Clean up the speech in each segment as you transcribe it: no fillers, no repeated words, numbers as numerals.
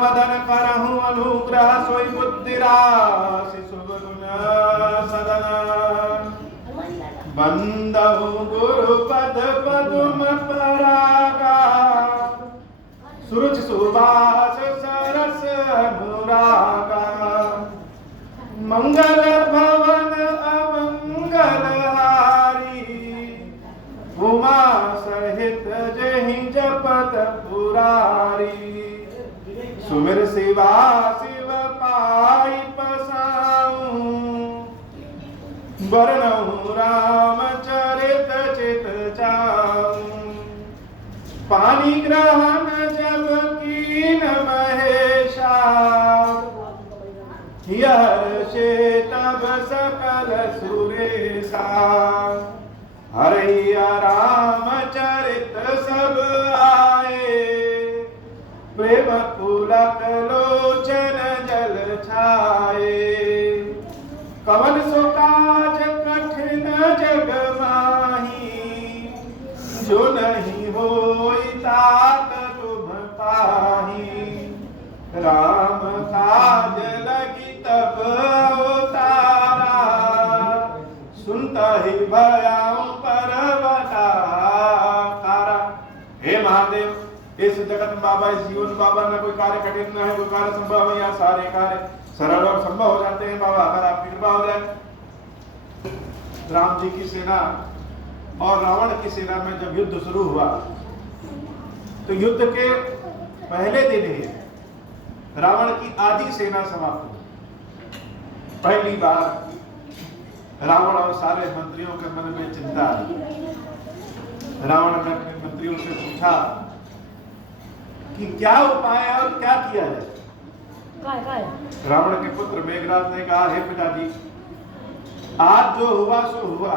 वदन करहु अनुग्रह सोई बुद्धि राशि शुभ गुण सदन बंदहु गुरु पद पदुम परागा सुरुचि सुबास सरस अनुरागा मंगल भवन अमंगल हारी उमा सहित जहि जपत पुरारी सुमिर शिवा शिव पाई पसाऊं बरनहु राम चरित चित जाऊं पानी ग्रहण जब कीन महेशा हर्षे तब सकल सुरेशा हरैया राम चरित सब आए प्रेम पुलक लोचन जल छाए कवन सो काज कठिन जग माही जो नहीं होई तात तुम पाही राम काज लगी तब अवतारा सुनता ही भयाऊं पर्वताकारा। हे महादेव इस जगत में बाबा इस जीवन बाबा न कोई कार्य कठिन न है कोई कार्य संभव है या सारे कार्य सरल और संभव हो जाते हैं बाबा अगर आपकी कृपा हो जाए। राम जी की सेना और रावण की सेना में जब युद्ध शुरू हुआ तो युद्ध के पहले दिन ही रावण की आधी सेना समाप्त हुई। पहली बार रावण और सारे मंत्रियों के मन में चिंता आई। रावण ने अपने मंत्रियों से पूछा कि क्या उपाय है और क्या किया जाए। रावण के पुत्र मेघनाद ने कहा हे पिताजी आज जो हुआ सो हुआ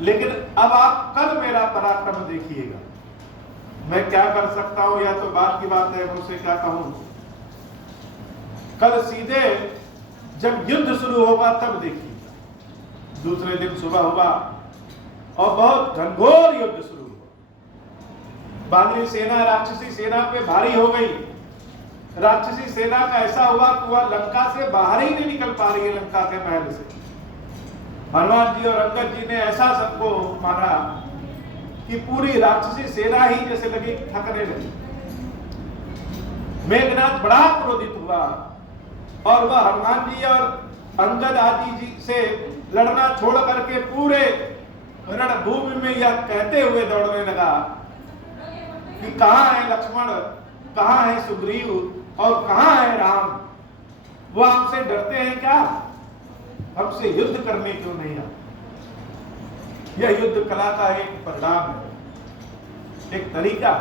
लेकिन अब आप कल मेरा पराक्रम देखिएगा। मैं क्या कर सकता हूं या तो बात की बात है मुझसे क्या कहूं। कल सीधे जब युद्ध शुरू होगा तब देखिएगा। दूसरे दिन सुबह हुआ और बहुत घनघोर युद्ध शुरू हुआ। बानरी सेना राक्षसी सेना पे भारी हो गई। राक्षसी सेना का ऐसा हुआ कि वह लंका से बाहर ही नहीं निकल पा रही है लंका के महल से। हनुमान जी और अंगद जी ने ऐसा सबको मारा कि पूरी राक्षसी सेना ही जैसे लगी थकने लगी। मेघनाद बड़ा क्रोधित हुआ और वह हनुमान जी और अंगद आदि जी से लड़ना छोड़ करके पूरे रणभूमि में यह कहते हुए दौड़ने लगा कि कहां है लक्ष्मण कहां है सुग्रीव और कहां है राम। वो हमसे डरते हैं क्या हमसे युद्ध करने क्यों नहीं आते। यह युद्ध कला का एक परिणाम है एक तरीका।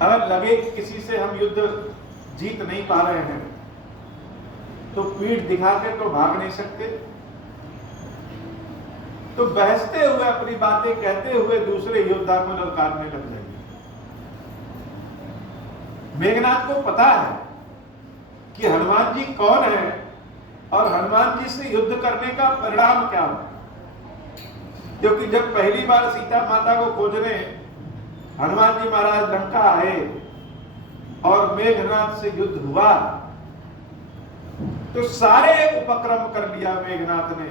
अगर लगे किसी से हम युद्ध जीत नहीं पा रहे हैं तो पीठ दिखा के तो भाग नहीं सकते तो बहसते हुए अपनी बातें कहते हुए दूसरे योद्धा को ललकारने लग जाएंगे। मेघनाद को पता है कि हनुमान जी कौन है और हनुमान जी से युद्ध करने का परिणाम क्या हो। क्योंकि जब पहली बार सीता माता को खोजने हनुमान जी महाराज लंका आए और मेघनाद से युद्ध हुआ तो सारे उपक्रम कर लिया मेघनाद ने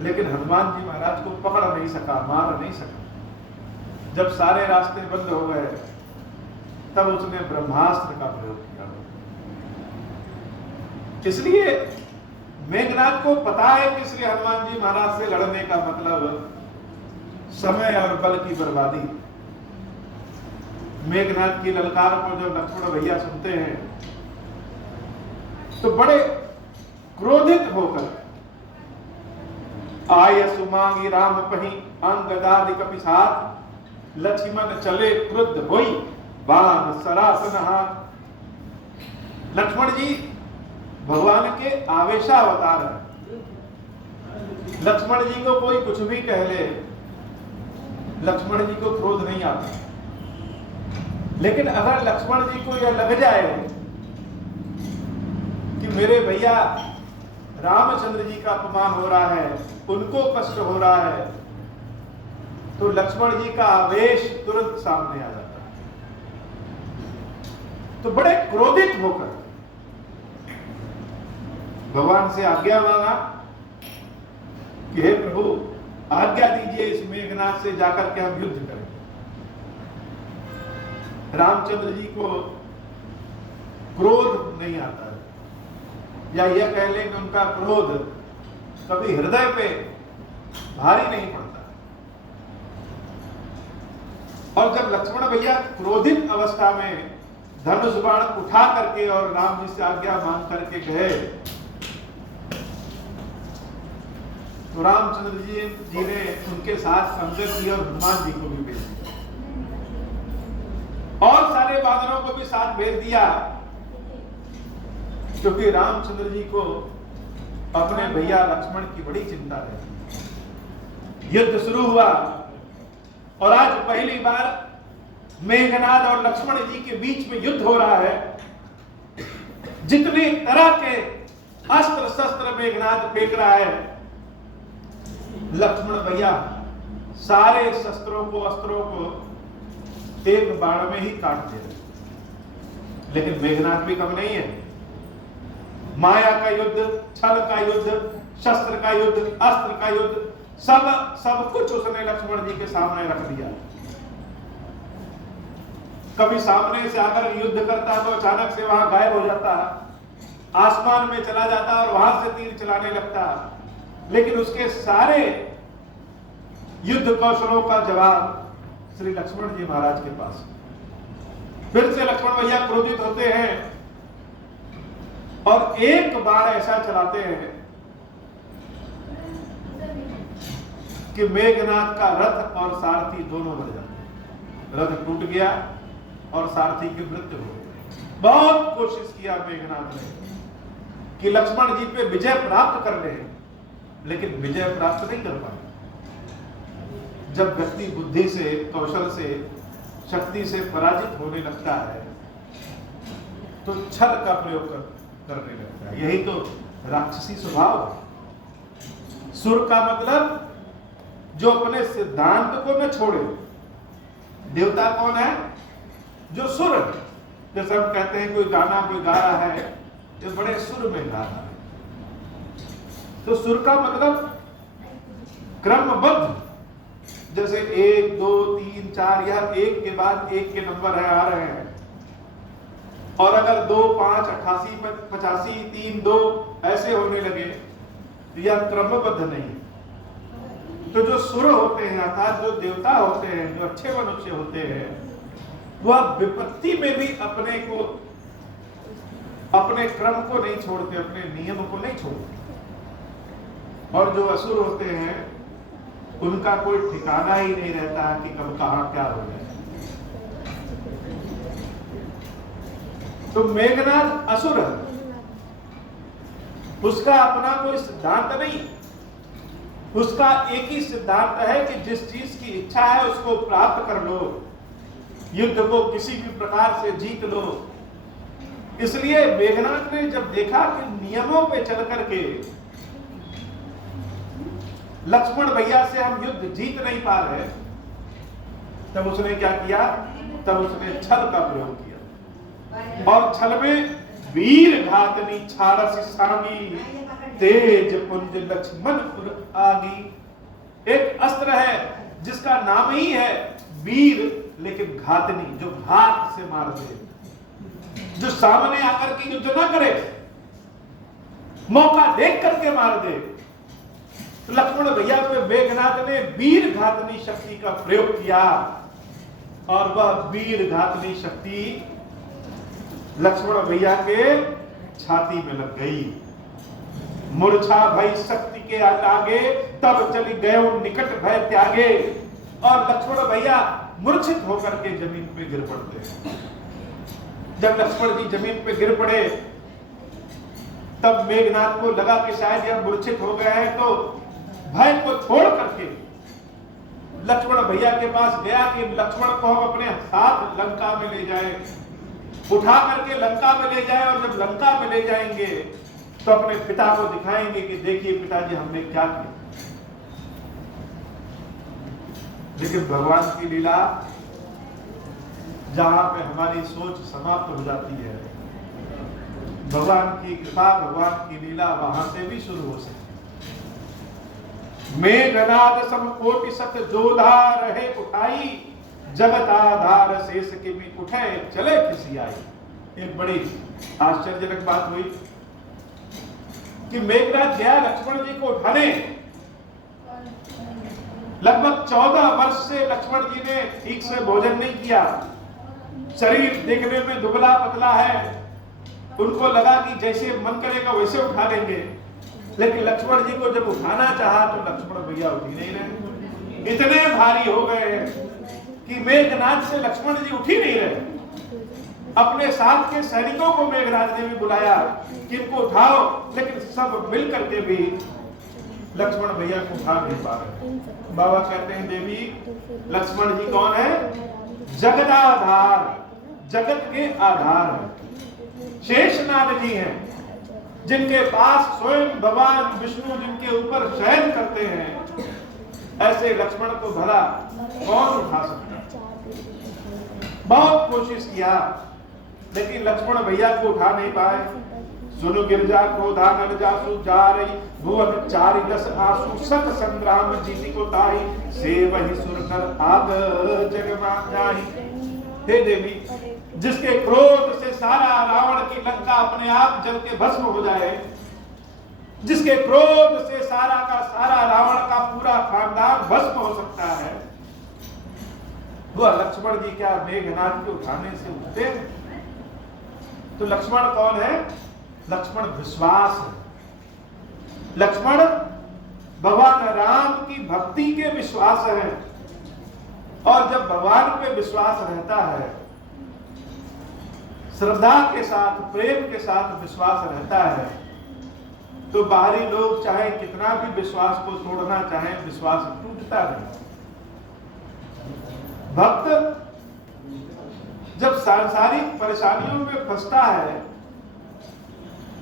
लेकिन हनुमान जी महाराज को पकड़ नहीं सका मार नहीं सका। जब सारे रास्ते बंद हो गए तब उसने ब्रह्मास्त्र का प्रयोग किया। इसलिए मेघनाद को पता है कि इसलिए हनुमान जी महाराज से लड़ने का मतलब समय और बल की बर्बादी। मेघनाद की ललकार को जब लक्ष्मण भैया सुनते हैं तो बड़े क्रोधित होकर आय सुमांगी राम पही अंगदादि कपिसात लक्ष्मण चले क्रुद्ध होई बाण सरासन हाथ। लक्ष्मण जी भगवान के आवेशावतार है। लक्ष्मण जी को कोई कुछ भी कह ले लक्ष्मण जी को क्रोध नहीं आता। लेकिन अगर लक्ष्मण जी को यह लग जाए कि मेरे भैया रामचंद्र जी का अपमान हो रहा है उनको कष्ट हो रहा है तो लक्ष्मण जी का आवेश तुरंत सामने आ जाता है। तो बड़े क्रोधित होकर भगवान से आज्ञा मांगा कि हे प्रभु, आज्ञा दीजिए इस मेघनाद से जाकर के हम युद्ध करें। रामचंद्र जी को क्रोध नहीं आता है, या यह कह लें कि उनका क्रोध कभी हृदय पे भारी नहीं पड़ता। और जब लक्ष्मण भैया क्रोधित अवस्था में धनुष बाण उठा करके और राम जी से आज्ञा मांग करके गए, तो रामचंद्र जी ने उनके साथ अंगद जी और हनुमान जी को भी भेज दिया और सारे बानरों को भी साथ भेज दिया, क्योंकि रामचंद्र जी को अपने भैया लक्ष्मण की बड़ी चिंता रहती। युद्ध शुरू हुआ और आज पहली बार मेघनाद और लक्ष्मण जी के बीच में युद्ध हो रहा है। जितने तरह के अस्त्र शस्त्र मेघनाद फेंक रहा है, लक्ष्मण भैया सारे शस्त्रों को अस्त्रों को एक बाण में ही काट दे रहे। लेकिन मेघनाद भी कम नहीं है। माया का युद्ध, छल का युद्ध, शस्त्र का युद्ध, अस्त्र का युद्ध, सब कुछ उसने लक्ष्मण जी के सामने रख दिया। कभी सामने से आकर युद्ध करता तो अचानक से वहां गायब हो जाता, आसमान में चला जाता और वहां से तीर चलाने लगता। लेकिन उसके सारे युद्ध कौशलों का जवाब श्री लक्ष्मण जी महाराज के पास। फिर से लक्ष्मण भैया क्रोधित होते हैं और एक बार ऐसा चलाते हैं कि मेघनाद का रथ और सारथी दोनों मर जाते। रथ टूट गया और सारथी की मृत्यु हो गई। बहुत कोशिश किया मेघनाद ने कि लक्ष्मण जी पे विजय प्राप्त कर ले, लेकिन विजय प्राप्त नहीं कर पाया। जब व्यक्ति बुद्धि से, कौशल से, शक्ति से पराजित होने लगता है तो छल का प्रयोग करने लगता है। यही तो राक्षसी स्वभाव है। सुर का मतलब जो अपने सिद्धांत को न छोड़े। देवता कौन है? जो सुर, जैसे हम कहते हैं कोई गाना कोई गा रहा है, ये बड़े सुर में गा रहा है। तो सुर का मतलब क्रमबद्ध, जैसे 1 2 3 4, यह एक के बाद एक के नंबर है आ रहे हैं। और अगर 2 5 88 85 3 2 ऐसे होने लगे तो यह क्रमबद्ध नहीं। तो जो सुर होते हैं, अर्थात जो देवता होते हैं, जो अच्छे मनुष्य होते हैं, वह विपत्ति में भी अपने क्रम को नहीं छोड़ते, अपने नियम को नहीं छोड़ते। और जो असुर होते हैं उनका कोई ठिकाना ही नहीं रहता कि कब कहां क्या हो जाए। तो मेघनाद असुर है, उसका अपना कोई सिद्धांत नहीं। उसका एक ही सिद्धांत है कि जिस चीज की इच्छा है उसको प्राप्त कर लो, युद्ध को किसी भी प्रकार से जीत लो। इसलिए मेघनाद ने जब देखा कि नियमों पे चल करके लक्ष्मण भैया से हम युद्ध जीत नहीं पा रहे, तब उसने क्या किया? तब उसने छल का प्रयोग किया। और छल में वीर घातनी छारस सागी, तेज पुंज लक्ष्मणपुर आगी। एक अस्त्र है जिसका नाम ही है वीर, लेकिन घातनी, जो घात से मार दे, जो सामने आकर के युद्ध ना करे, मौका देख करके मार दे। लक्ष्मण भैया पे मेघनाद ने वीर घातनी शक्ति का प्रयोग किया और वह वीर घातनी शक्ति लक्ष्मण भैया के छाती में लग गई। मूर्छा भई शक्ति के आगे, तब चली गए निकट भय त्यागे। और लक्ष्मण भैया मूर्छित होकर के जमीन पे गिर पड़ते हैं। जब लक्ष्मण जी जमीन पे गिर पड़े तब मेघनाद को लगा कि शायद यह मूर्छित हो गया है, तो भय को छोड़ करके लक्ष्मण भैया के पास गया कि लक्ष्मण को हम अपने साथ लंका में ले जाएं, उठा करके लंका में ले जाएं। और जब लंका में ले जाएंगे तो अपने पिता को दिखाएंगे कि देखिए पिताजी हमने क्या किया। लेकिन भगवान की लीला जहां पे हमारी सोच समाप्त हो जाती है, भगवान की कृपा, भगवान की लीला वहां से भी शुरू हो सकती है। मेघनाद सम कोटि सत जोधा रहे उठाई, जगत आधार शेष के भी उठे चले किसी आई। एक बड़ी आश्चर्यजनक बात हुई कि मेघनाद गया लक्ष्मण जी को उठाने। लगभग 14 वर्ष से लक्ष्मण जी ने ठीक से भोजन नहीं किया, शरीर देखने में दुबला पतला है। उनको लगा कि जैसे मन करेगा वैसे उठा लेंगे, लेकिन लक्ष्मण जी को जब उठाना चाहा तो लक्ष्मण भैया उठ ही नहीं रहे। इतने भारी हो गए कि मेघनाद से लक्ष्मण जी उठ ही नहीं रहे। अपने साथ के सैनिकों को मेघनाद ने भी बुलाया कि इनको उठाओ, लेकिन सब मिल करके भी लक्ष्मण भैया को उठा नहीं पा रहे। बाबा कहते हैं देवी लक्ष्मण जी कौन है? जगदाधार, जगत के आधार है। शेषनाग जी हैं जिनके पास स्वयं भगवान विष्णु जिनके ऊपर शयन करते हैं। ऐसे लक्ष्मण को भला कौन उठा सकता है? बहुत कोशिश किया लेकिन लक्ष्मण भैया को उठा नहीं पाए। सुनु गिरजा क्रोधानल जासु जा रही, भुवन चारि दस आसु सत संग्राम जीति को ताई, से वही सुरकर आग जगमा जाई। हे देवी, जिसके क्रोध से सारा रावण की लंका अपने आप जल के भस्म हो जाए, जिसके क्रोध से सारा का सारा रावण का पूरा खानदान भस्म हो सकता है, वह लक्ष्मण जी क्या मेघनाद के उठाने से उठते? तो लक्ष्मण कौन है? लक्ष्मण विश्वास है। लक्ष्मण भगवान राम की भक्ति के विश्वास है। और जब भगवान पे विश्वास रहता है, श्रद्धा के साथ, प्रेम के साथ विश्वास रहता है, तो बाहरी लोग चाहे कितना भी विश्वास को तोड़ना चाहे, विश्वास टूटता नहीं। भक्त जब सांसारिक परेशानियों में फंसता है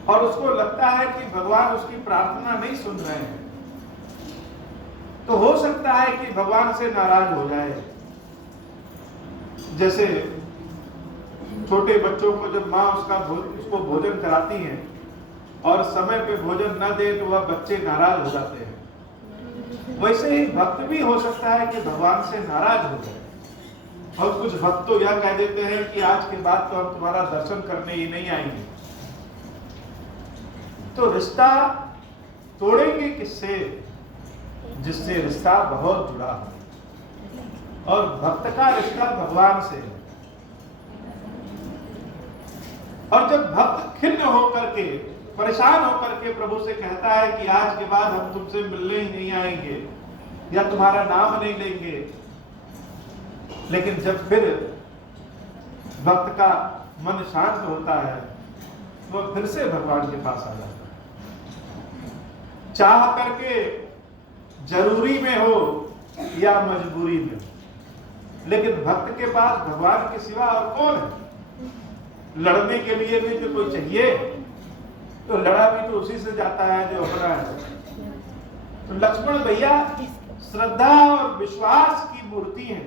और उसको लगता है कि भगवान उसकी प्रार्थना नहीं सुन रहे हैं, तो हो सकता है कि भगवान से नाराज हो जाए। जैसे छोटे बच्चों को जब माँ उसको भोजन कराती है और समय पे भोजन न दे तो वह बच्चे नाराज हो जाते हैं। वैसे ही भक्त भी हो सकता है कि भगवान से नाराज हो जाए। और कुछ भक्त तो यह कह देते हैं कि आज के बाद तो हम तुम्हारा दर्शन करने ही नहीं आएंगे। तो रिश्ता तोड़ेंगे किससे? जिससे रिश्ता बहुत जुड़ा हो। और भक्त का रिश्ता भगवान से है। और जब भक्त खिन्न होकर के, परेशान होकर के प्रभु से कहता है कि आज के बाद हम तुमसे मिलने ही नहीं आएंगे या तुम्हारा नाम नहीं लेंगे, लेकिन जब फिर भक्त का मन शांत होता है, वह फिर से भगवान के पास आ जाता है। चाह करके, जरूरी में हो या मजबूरी में, लेकिन भक्त के पास भगवान के सिवा और कौन है? लड़ने के लिए भी तो कोई चाहिए, तो लड़ा भी तो उसी से जाता है जो अपना है। तो लक्ष्मण भैया श्रद्धा और विश्वास की मूर्ति है,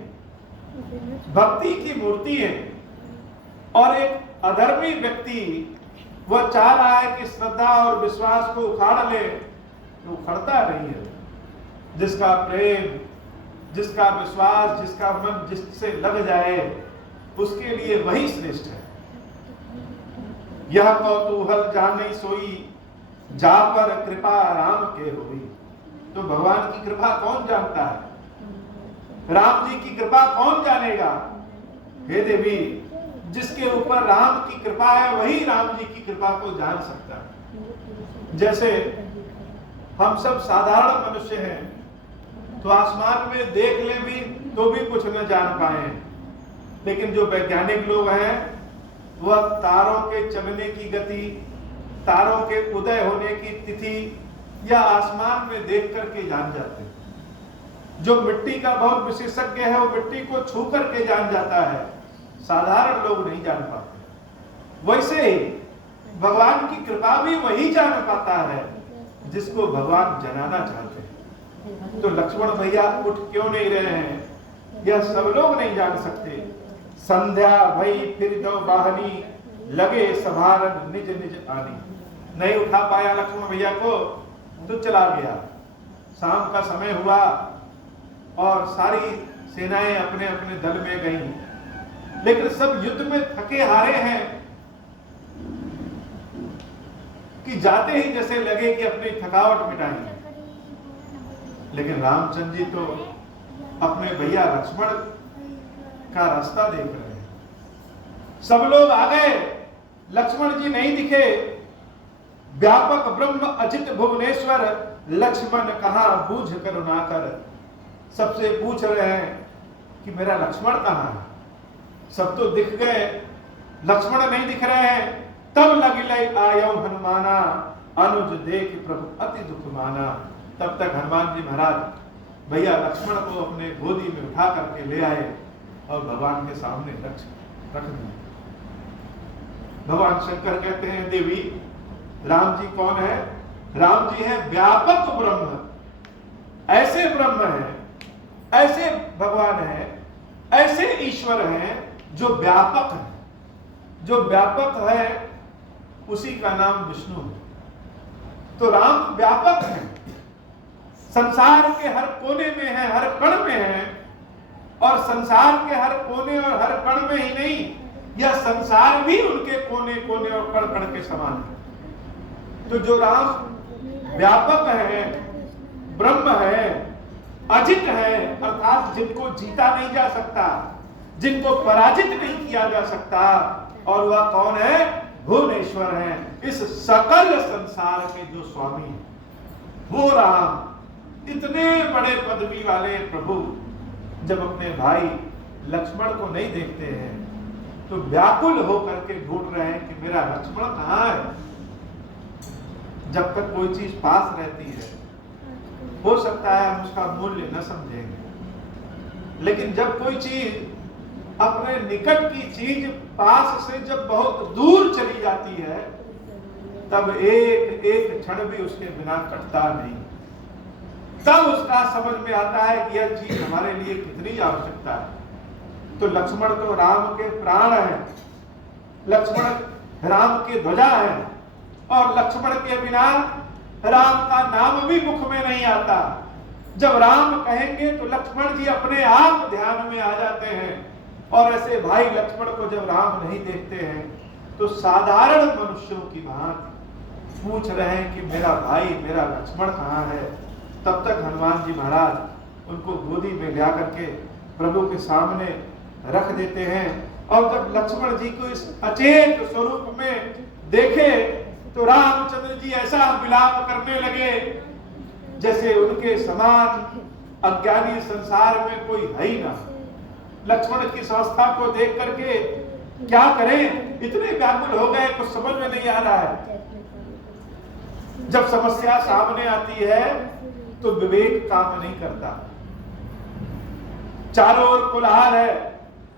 भक्ति की मूर्ति है। और एक अधर्मी व्यक्ति वह चाह रहा है कि श्रद्धा और विश्वास को उखाड़ ले, तो उखड़ता नहीं है। जिसका प्रेम, जिसका विश्वास, जिसका मन जिससे लग जाए, उसके लिए वही श्रेष्ठ है। यह कौतूहल जाने सोई, जा पर कृपा राम के होई। तो भगवान की कृपा कौन जानता है? राम जी की कृपा कौन जानेगा? हे देवी, जिसके ऊपर राम की कृपा है वही राम जी की कृपा को जान सकता है। जैसे हम सब साधारण मनुष्य हैं, तो आसमान में देख ले भी तो भी कुछ न जान पाए, लेकिन जो वैज्ञानिक लोग हैं वह तारों के चलने की गति, तारों के उदय होने की तिथि या आसमान में देख करके जान जाते हैं। जो मिट्टी का बहुत विशेषज्ञ है वो मिट्टी को छू करके जान जाता है, साधारण लोग नहीं जान पाते। वैसे ही भगवान की कृपा भी वही जान पाता है जिसको भगवान जनाना चाहते हैं। तो लक्ष्मण भैया उठ क्यों नहीं रहे हैं, यह सब लोग नहीं जान सकते। संध्या भई फिर दो बाहनी, लगे सभारन निज निज आनी। नहीं उठा पाया लक्ष्मण भैया को तो चला गया। शाम का समय हुआ और सारी सेनाएं अपने अपने दल में गईं, लेकिन सब युद्ध में थके हारे हैं कि जाते ही जैसे लगे कि अपनी थकावट मिटाएंगे। लेकिन रामचंद्र जी तो अपने भैया लक्ष्मण का रास्ता देख रहे हैं। सब लोग आ गए, लक्ष्मण जी नहीं दिखे। व्यापक ब्रह्म अजित भुवनेश्वर, लक्ष्मण कहां बूझ करुणा कर। सबसे पूछ रहे हैं कि मेरा लक्ष्मण कहां है। सब तो दिख गए, लक्ष्मण नहीं दिख रहे हैं। तब लगिलई आयो हनुमाना, अनुज देख प्रभु अति दुख माना। तब तक हनुमान जी महाराज भैया लक्ष्मण को अपने गोदी में उठा करके ले आए और भगवान के सामने रख दिया। भगवान शंकर कहते हैं, देवी राम जी कौन है? राम जी है व्यापक ब्रह्म। ऐसे ब्रह्म है, ऐसे भगवान है, ऐसे ईश्वर हैं जो व्यापक है। जो व्यापक है उसी का नाम विष्णु है। तो राम व्यापक है, संसार के हर कोने में है, हर कण में है। और संसार के हर कोने और हर कण में ही नहीं, यह संसार भी उनके कोने कोने और कण कण के समान है। तो जो राम व्यापक है, ब्रह्म है, अजित है, अर्थात जिनको जीता नहीं जा सकता, जिनको पराजित नहीं किया जा सकता, और वह कौन है? भुवनेश्वर है, इस सकल संसार के जो स्वामी है वो राम। इतने बड़े पदवी वाले प्रभु जब अपने भाई लक्ष्मण को नहीं देखते हैं तो व्याकुल होकर के ढूंढ रहे हैं कि मेरा लक्ष्मण कहां है। जब तक कोई चीज पास रहती है हो सकता है हम उसका मूल्य न समझेंगे, लेकिन जब कोई चीज अपने निकट की चीज पास से जब बहुत दूर चली जाती है तब एक एक क्षण भी उसके बिना कटता नहीं। तब उसका समझ में आता है कि यह चीज हमारे लिए कितनी आवश्यकता है। तो लक्ष्मण तो राम के प्राण है, लक्ष्मण राम की ध्वजा है, और लक्ष्मण के बिना राम का नाम भी मुख में नहीं आता। जब राम कहेंगे तो लक्ष्मण जी अपने आप ध्यान में आ जाते हैं। और ऐसे भाई लक्ष्मण को जब राम नहीं देखते हैं तो साधारण मनुष्यों की भांति पूछ रहे हैं कि मेरा भाई, मेरा लक्ष्मण कहां है। तब तक हनुमान जी महाराज उनको गोदी में ला करके प्रभु के सामने रख देते हैं। और जब लक्ष्मण जी को इस अचेत स्वरूप में देखे तो रामचंद्र जी ऐसा विलाप करने लगे जैसे उनके समान अज्ञानी संसार में कोई है ही ना। लक्ष्मण की अवस्था को देख करके क्या करें, इतने व्याकुल हो गए, कुछ समझ में नहीं आ रहा है। जब समस्या सामने आती है तो विवेक काम नहीं करता। चारों ओर कोलाहल है,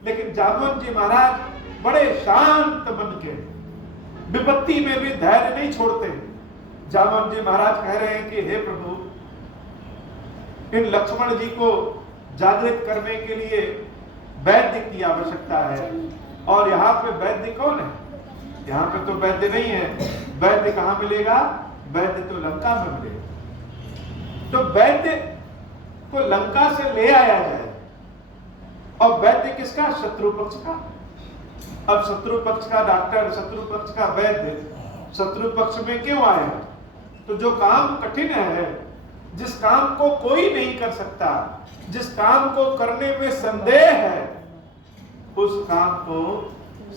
लेकिन जामवन जी महाराज बड़े शांत मन के, विपत्ति में भी धैर्य नहीं छोड़ते। जामवन जी महाराज कह रहे हैं कि हे प्रभु, इन लक्ष्मण जी को जागृत करने के लिए वैद्य की आवश्यकता है। और यहाँ पे वैद्य कौन है? यहाँ पे तो वैद्य नहीं है। वैद्य कहाँ मिलेगा? वैद्य तो लंका में मिलेगा। तो वैद्य को लंका से ले आया जाए। और वैद्य किसका? शत्रु पक्ष का। अब शत्रु पक्ष का डॉक्टर, शत्रु पक्ष का वैद्य शत्रु पक्ष में क्यों आया? तो जो काम कठिन है, जिस काम को कोई नहीं कर सकता, जिस काम को करने में संदेह है, उस काम को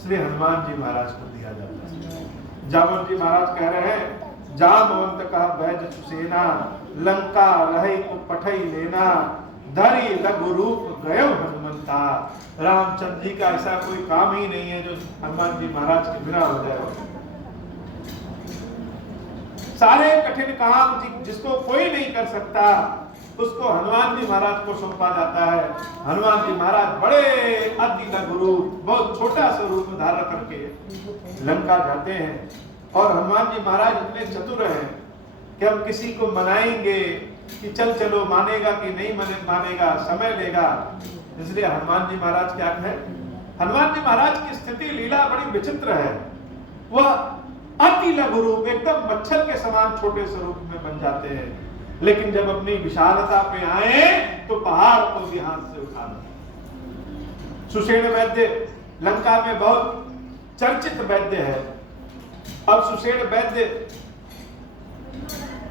श्री हनुमान जी महाराज को दिया जाता है। जामवन जी महाराज कह रहे हैं, जामवंत का वैद्य सुसेना, लंका रहे को पठई लेना, धरी लघु रूप गयो हनुमंता। रामचंद्र जी का ऐसा कोई काम ही नहीं है जो हनुमान जी महाराज के बिना हो जाए। सारे कठिन काम जिसको कोई नहीं कर सकता उसको हनुमान जी महाराज को सौंपा जाता है। हनुमान जी महाराज बड़े अति लघु रूप, बहुत छोटा सा रूप धारण करके लंका जाते हैं। और हनुमान जी महाराज इतने चतुर हैं कि हम किसी को मनाएंगे कि चल चलो, मानेगा कि नहीं मानेगा, समय लेगा। इसलिए हनुमान जी महाराज क्या कहे, हनुमान जी महाराज की स्थिति लीला बड़ी विचित्र है। वह अति लघु रूप, एकदम मच्छर के समान छोटे स्वरूप में बन जाते हैं, लेकिन जब अपनी विशालता पे आए तो पहाड़ को भी हाथ से उठा दिया। सुषेण वैद्य लंका में बहुत चर्चित वैद्य है। अब सुषेण वैद्य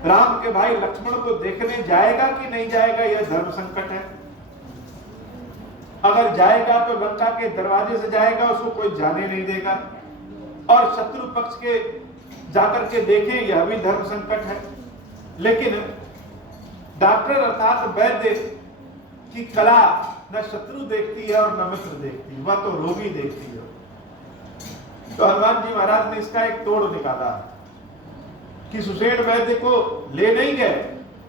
राम के भाई लक्ष्मण को देखने जाएगा कि नहीं जाएगा, यह धर्म संकट है। अगर जाएगा तो लंका के दरवाजे से जाएगा, उसको कोई जाने नहीं देगा, और शत्रु पक्ष के जाकर के देखें, यह भी धर्म संकट है। लेकिन डॉक्टर अर्थात वैद्य की कला न शत्रु देखती है और न मित्र देखती है, वह तो रोगी देखती है। तो हनुमान जी महाराज ने इसका एक तोड़ निकाला कि सुषेण वैद्य को ले नहीं गए,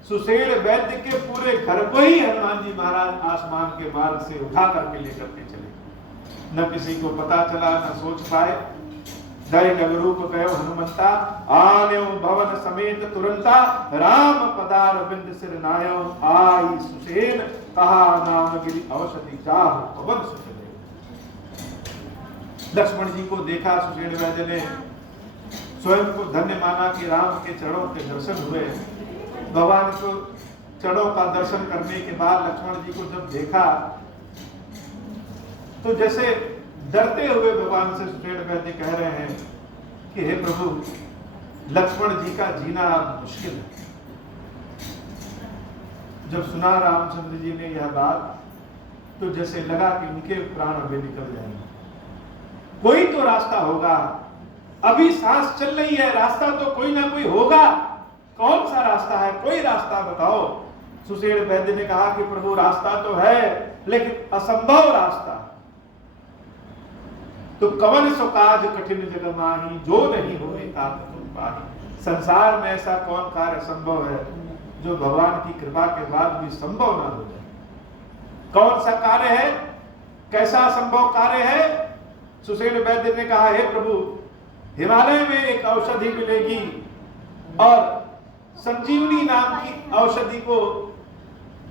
सुषेण वैद्य के पूरे घर को ही हनुमान जी महाराज आसमान के मार्ग से उठा करके लेकर के चले। न किसी को पता चला, न सोच पाए। दय नगरूप कयो हनुमंता, आन्यो भवन समेत तुरंता, राम पदार बिंद सिर नायो, आई सुषेण कहा नाम गिरि औषधि जाहु पवन सुत ले। लक्ष्मण जी को देखा सुषेण वैद्य ने, स्वयं को धन्य माना कि राम के चरणों के दर्शन हुए। भगवान को चरणों का दर्शन करने के बाद लक्ष्मण जी को जब देखा तो जैसे डरते हुए भगवान से सुषेण वैद्य कह रहे हैं कि हे प्रभु, लक्ष्मण जी का जीना मुश्किल है। जब सुना रामचंद्र जी ने यह बात तो जैसे लगा कि उनके प्राण अभी निकल जाएंगे। कोई तो रास्ता होगा, अभी सांस चल रही है, रास्ता तो कोई ना कोई होगा। कौन सा रास्ता है, कोई रास्ता बताओ। सुषेण वैद्य ने कहा कि प्रभु रास्ता तो है, लेकिन असंभव रास्ता। तो कवन सो काज कठिन जग माही, जो नहीं होए तात तुम पाही। संसार में ऐसा कौन कार्य संभव है जो भगवान की कृपा के बाद भी संभव ना हो जाए। कौन सा कार्य है, कैसा संभव कार्य है। सुषेण वैद्य ने कहा हे प्रभु, हिमालय में एक औषधि मिलेगी और संजीवनी नाम की औषधि को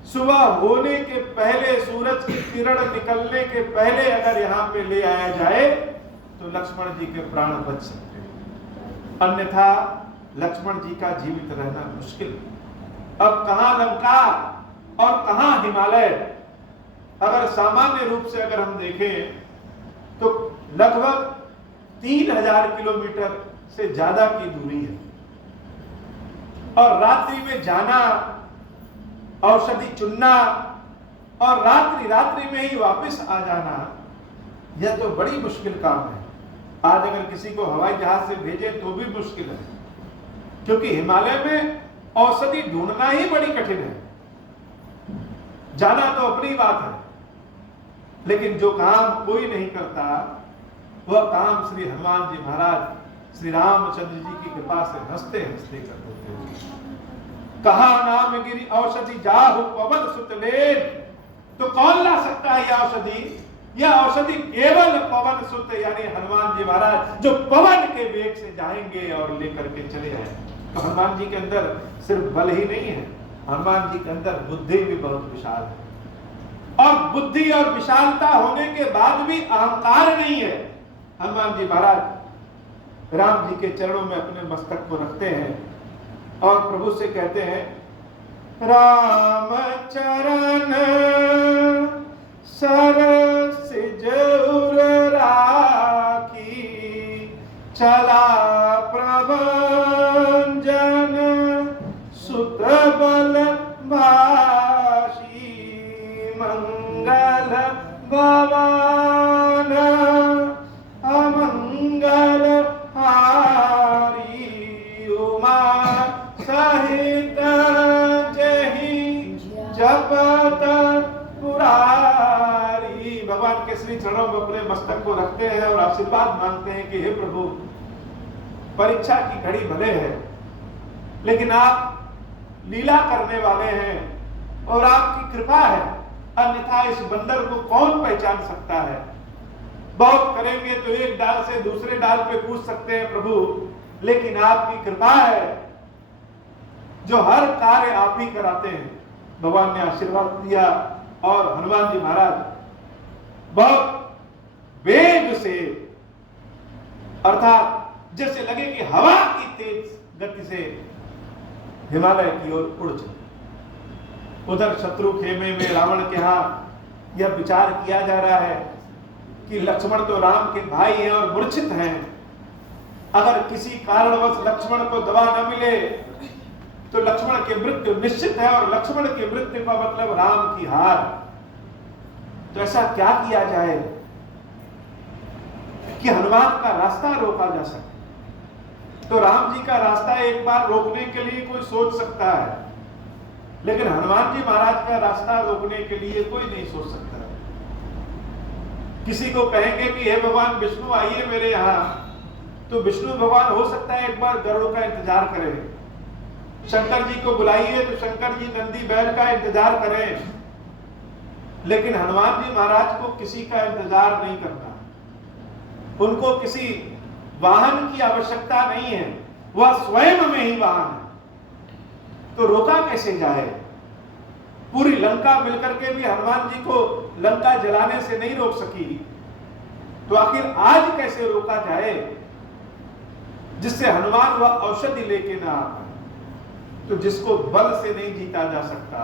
सुबह होने के पहले, सूरज की किरण निकलने के पहले अगर यहाँ पे ले आया जाए तो लक्ष्मण जी के प्राण बच सकते हैं, अन्यथा लक्ष्मण जी का जीवित रहना मुश्किल। अब कहां लंका और कहां हिमालय। अगर सामान्य रूप से अगर हम देखें तो लगभग 3000 किलोमीटर से ज्यादा की दूरी है, और रात्रि में जाना, औषधि चुनना और रात्रि में ही वापस आ जाना, यह तो बड़ी मुश्किल काम है। आज अगर किसी को हवाई जहाज से भेजे तो भी मुश्किल है, क्योंकि हिमालय में औषधि ढूंढना ही बड़ी कठिन है। जाना तो अपनी बात है, लेकिन जो काम कोई नहीं करता वह काम श्री हनुमान जी महाराज श्री रामचंद्र जी की कृपा से हंसते हंसते कर देते हैं। कहा नाम गिरि औषधि जाहु पवन सुत लेन। तो कौन ला सकता है यह औषधि? यह औषधि केवल पवन सुत यानी हनुमान जी महाराज, जो पवन के वेग से जाएंगे और लेकर के चले आएंगे। तो हनुमान जी के अंदर सिर्फ बल ही नहीं है, हनुमान जी के अंदर बुद्धि भी बहुत विशाल है, और बुद्धि और विशालता होने के बाद भी अहंकार नहीं है। हनुमान जी महाराज राम जी के चरणों में अपने मस्तक को रखते हैं और प्रभु से कहते हैं, राम चरण सरस जौर राखी, चला प्रभंजन सुत बल भाषी, मंगल भवन अमंगल हारी, उमा सहित जहि जपत पुरारी। भगवान के श्री चरणों में अपने मस्तक को रखते हैं और आशीर्वाद मांगते हैं कि हे प्रभु, परीक्षा की घड़ी भले है, लेकिन आप लीला करने वाले हैं और आपकी कृपा है, अन्यथा इस बंदर को कौन पहचान सकता है। बहुत करेंगे तो एक डाल से दूसरे डाल पे कूद सकते हैं प्रभु, लेकिन आपकी कृपा है जो हर कार्य आप ही कराते हैं। भगवान ने आशीर्वाद दिया और हनुमान जी महाराज बहुत वेग से, अर्थात जैसे लगे कि हवा की तेज गति से हिमालय की ओर उड़ चले। उधर शत्रु खेमे में रावण के यहां यह विचार किया जा रहा है कि लक्ष्मण तो राम के भाई हैं और मूर्छित हैं, अगर किसी कारणवश लक्ष्मण को दवा न मिले तो लक्ष्मण की मृत्यु निश्चित है, और लक्ष्मण की मृत्यु का मतलब राम की हार। तो ऐसा क्या किया जाए कि हनुमान का रास्ता रोका जा सके। तो राम जी का रास्ता एक बार रोकने के लिए कोई सोच सकता है, लेकिन हनुमान जी महाराज का रास्ता रोकने के लिए कोई नहीं सोच सकता। किसी को कहेंगे कि हे भगवान विष्णु आइए मेरे यहाँ, तो विष्णु भगवान हो सकता है एक बार गरुड़ का इंतजार करें। शंकर जी को बुलाइए तो शंकर जी नंदी बैल का इंतजार करें, लेकिन हनुमान जी महाराज को किसी का इंतजार नहीं करना। उनको किसी वाहन की आवश्यकता नहीं है, वह स्वयं में ही वाहन है। तो रोका कैसे जाए? पूरी लंका मिलकर के भी हनुमान जी को लंका जलाने से नहीं रोक सकी, तो आखिर आज कैसे रोका जाए जिससे हनुमान वह औषधि लेके ना आ पाए? तो जिसको बल से नहीं जीता जा सकता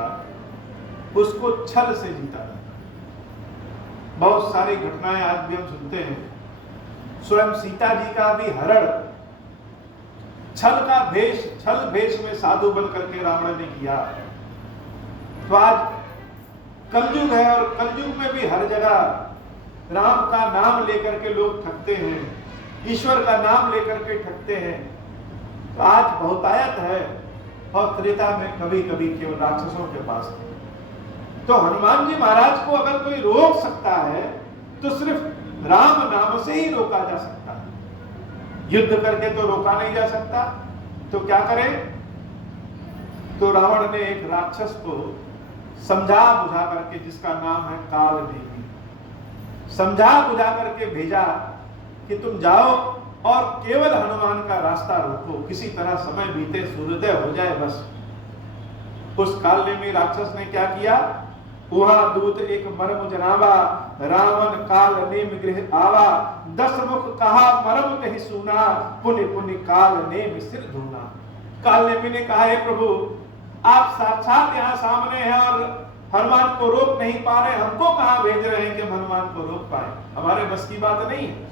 उसको छल से जीता जाता है। बहुत सारी घटनाएं आज भी हम सुनते हैं। स्वयं सीता जी का भी हरण छल भेष में साधु बन करके रावण ने किया। तो आज कलयुग है, और कलयुग में भी हर जगह राम का नाम लेकर के लोग ठगते हैं, ईश्वर का नाम लेकर के ठगते हैं। तो आज बहुतायत है, और त्रेता में कभी कभी केवल राक्षसों के पास है। तो हनुमान जी महाराज को अगर कोई रोक सकता है तो सिर्फ राम नाम से ही रोका जा सकता है। युद्ध करके तो रोका नहीं जा सकता। तो क्या करें? तो रावण ने एक राक्षस को समझा बुझा करके, जिसका नाम है काल नेमी, समझा बुझा करके भेजा कि तुम जाओ और केवल हनुमान का रास्ता रोको, किसी तरह समय बीते, सूर्योदय हो जाए बस। उस काल नेमी राक्षस ने क्या किया? वहां दूत एक मरम जनावा, रावण काल नेम गृह आवा, 10 मुख कहा मरम तहि सुना, पुनि पुनि काल नेम सिर धुना। काल नेमी ने कहा, हे प्रभु, आप साक्षात यहाँ सामने हैं और हनुमान को रोक नहीं पा रहे, हमको कहां भेज रहे हैं कि हम हनुमान को रोक पाए? हमारे बस की बात नहीं है।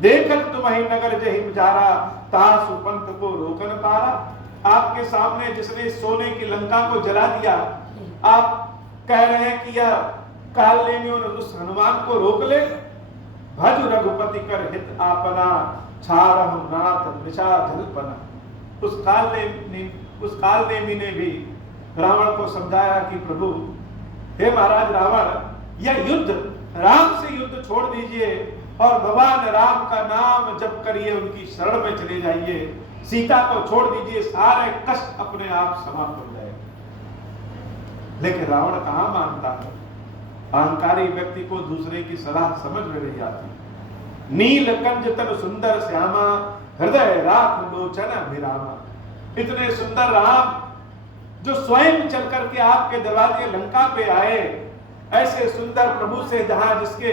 देखत तुम्हें नगर जहिम जारा, तासु पंथ को रोकन पारा। आपके सामने जिसने सोने की लंका को जला दिया, आप कह रहे हैं कि यह काल नेमी उस हनुमान को रोक ले। भज रघुपति कर हित आपना, छारहु नाथ वृषा जलपना। उस काल नेमी ने भी रावण को समझाया कि प्रभु, हे महाराज रावण, यह युद्ध, राम से युद्ध छोड़ दीजिए और भगवान राम का नाम जप करिए, उनकी शरण में चले जाइए, सीता को छोड़ दीजिए, सारे कष्ट अपने आप समाप्त हो जाएंगे। लेकिन रावण कहां मानता है? अहंकारी व्यक्ति को दूसरे की सलाह समझ में नहीं आती। नील कंज तन सुंदर श्यामा, हृदय राख लोचन अभिरामा। इतने सुंदर राम जो स्वयं चल करके आपके दरवाजे लंका पे आए, ऐसे सुंदर प्रभु से जहां जिसके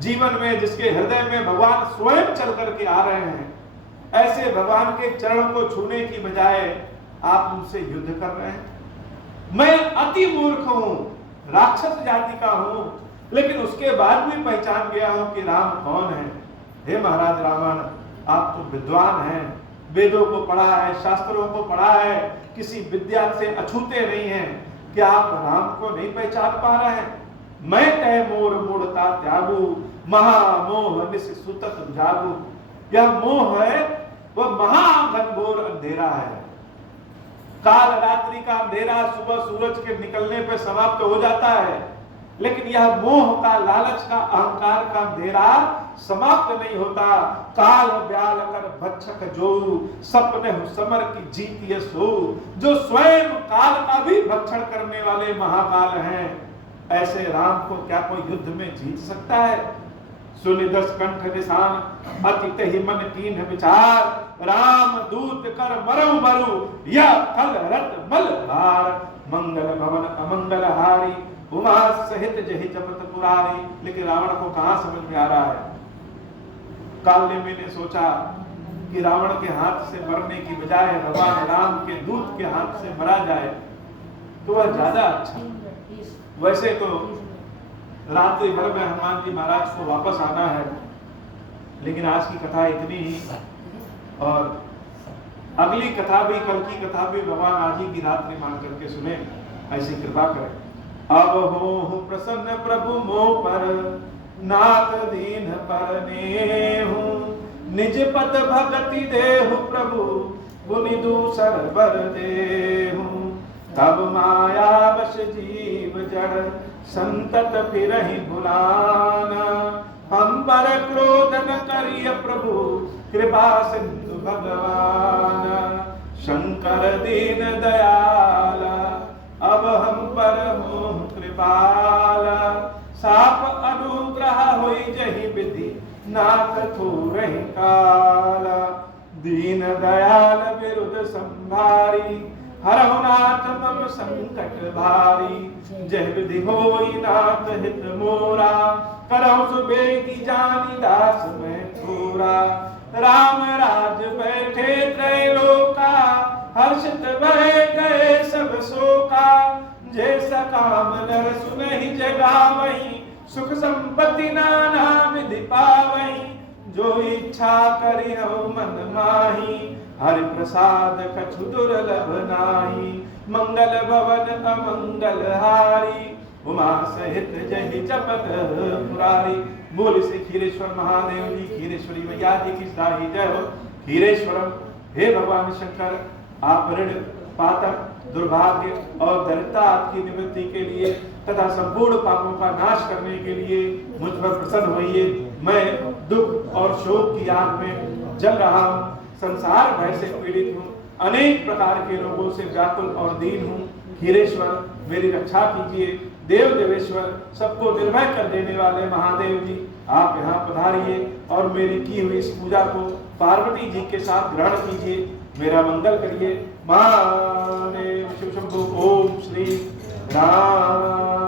जीवन में, जिसके हृदय में भगवान स्वयं चल करके आ रहे हैं, ऐसे भगवान के चरण को छूने की बजाय आप उनसे युद्ध कर रहे हैं। मैं अति मूर्ख हूं, राक्षस जाति का हूं, लेकिन उसके बाद भी पहचान गया हूं कि राम कौन है। हे महाराज रावण, आप तो विद्वान हैं, वेदों को पढ़ा है, शास्त्रों को पढ़ा है, किसी विद्या से अछूते नहीं हैं, क्या आप राम को नहीं पहचान पा रहे हैं? मैं तय मोर मूढ़ता त्यागू, महामोह निस सुतत जागू। यह मोह है, वह महाघनघोर अंधेरा है। काल रात्रि का अंधेरा सुबह सूरज के निकलने पर समाप्त हो जाता है, लेकिन यह मोह का, लालच का, अहंकार का अंधेरा समाप्त नहीं होता। काल ब्याल कर भक्षक जो, सपने समर की जीत ये सो। जो स्वयं काल का भी भक्षण करने वाले महाकाल हैं, ऐसे राम को क्या कोई युद्ध में जीत सकता है? सुनि 10 कंठ निशान, अतित ही मन कीन विचार, राम दूत कर मरु मरु, यह कल रत मल भार। मंगल भवन अमंगल हारी, उमा सहित जही जपत पुरारी। लेकिन रावण को कहां समझ में आ रहा है। काल्य ने सोचा कि रावण के हाथ से मरने की बजाय भगवान राम के दूत के हाथ से मरा जाए तो वह ज्यादा अच्छा। वैसे तो रात्रि भर में हनुमान जी महाराज को वापस आना है, लेकिन आज की कथा इतनी ही, और अगली कथा भी, कल की कथा भी भगवान आज ही की रात्रि मान करके सुने, ऐसी कृपा करें। अब हो प्रसन्न प्रभु मोह पर, नाथ दीन पर नेहु, निज पद भगति देहु प्रभु, गुनि दूसर बर देहु। तब माया बस जीव जड़, संतत फिरहि भुलाना, हम पर क्रोध न करिय प्रभु, कृपा सिंधु भगवान। शंकर दीन दयाला, अब हम पर हो कृपाला, साप अनुग्रह होई जहि विधि, नाथ थोरहि काला। दीन दयाल विरुद्ध संभारी, हरहु नाथ मम संकट भारी। जय विधि होई नाथ हित मोरा, करहु सुबेगी जानी दास मैं थोरा। राम राज बैठे त्रैलोका, हर्षित भय गए सब शोका। जैसा काम नर सुनहि जगावहि, सुख संपत्ति नाना विधि पावहि। जो इच्छा करि हऊ मन माही, हरि प्रसाद कछु दुर्लभ नाही। मंगल भवन अमंगल हारी, उमा सहित जहि जपत पुरारी। बोल से खीरेश्वर महादेव जी, खीरेश्वरी मैया जी की साही जय हो। खीरेश्वरम, हे भगवान शंकर, आप ऋण पातक दुर्भाग्य और दरिद्रता आपकी निवृत्ति के लिए तथा संपूर्ण पापों का नाश करने के लिए मुझ पर प्रसन्न होइए। मैं दुख और शोक की आग में जल रहा हूँ, संसार भय से पीड़ित हूँ, अनेक प्रकार के रोगों से व्याकुल और दीन हूँ। खीरेश्वर मेरी रक्षा कीजिए। देव देवेश्वर, सबको निर्भय कर देने वाले महादेव जी, आप यहाँ पधारिए और मेरी की हुई इस पूजा को पार्वती जी के साथ ग्रहण कीजिए, मेरा मंगल करिए। महादेव शिव शंभु। ओम श्री राम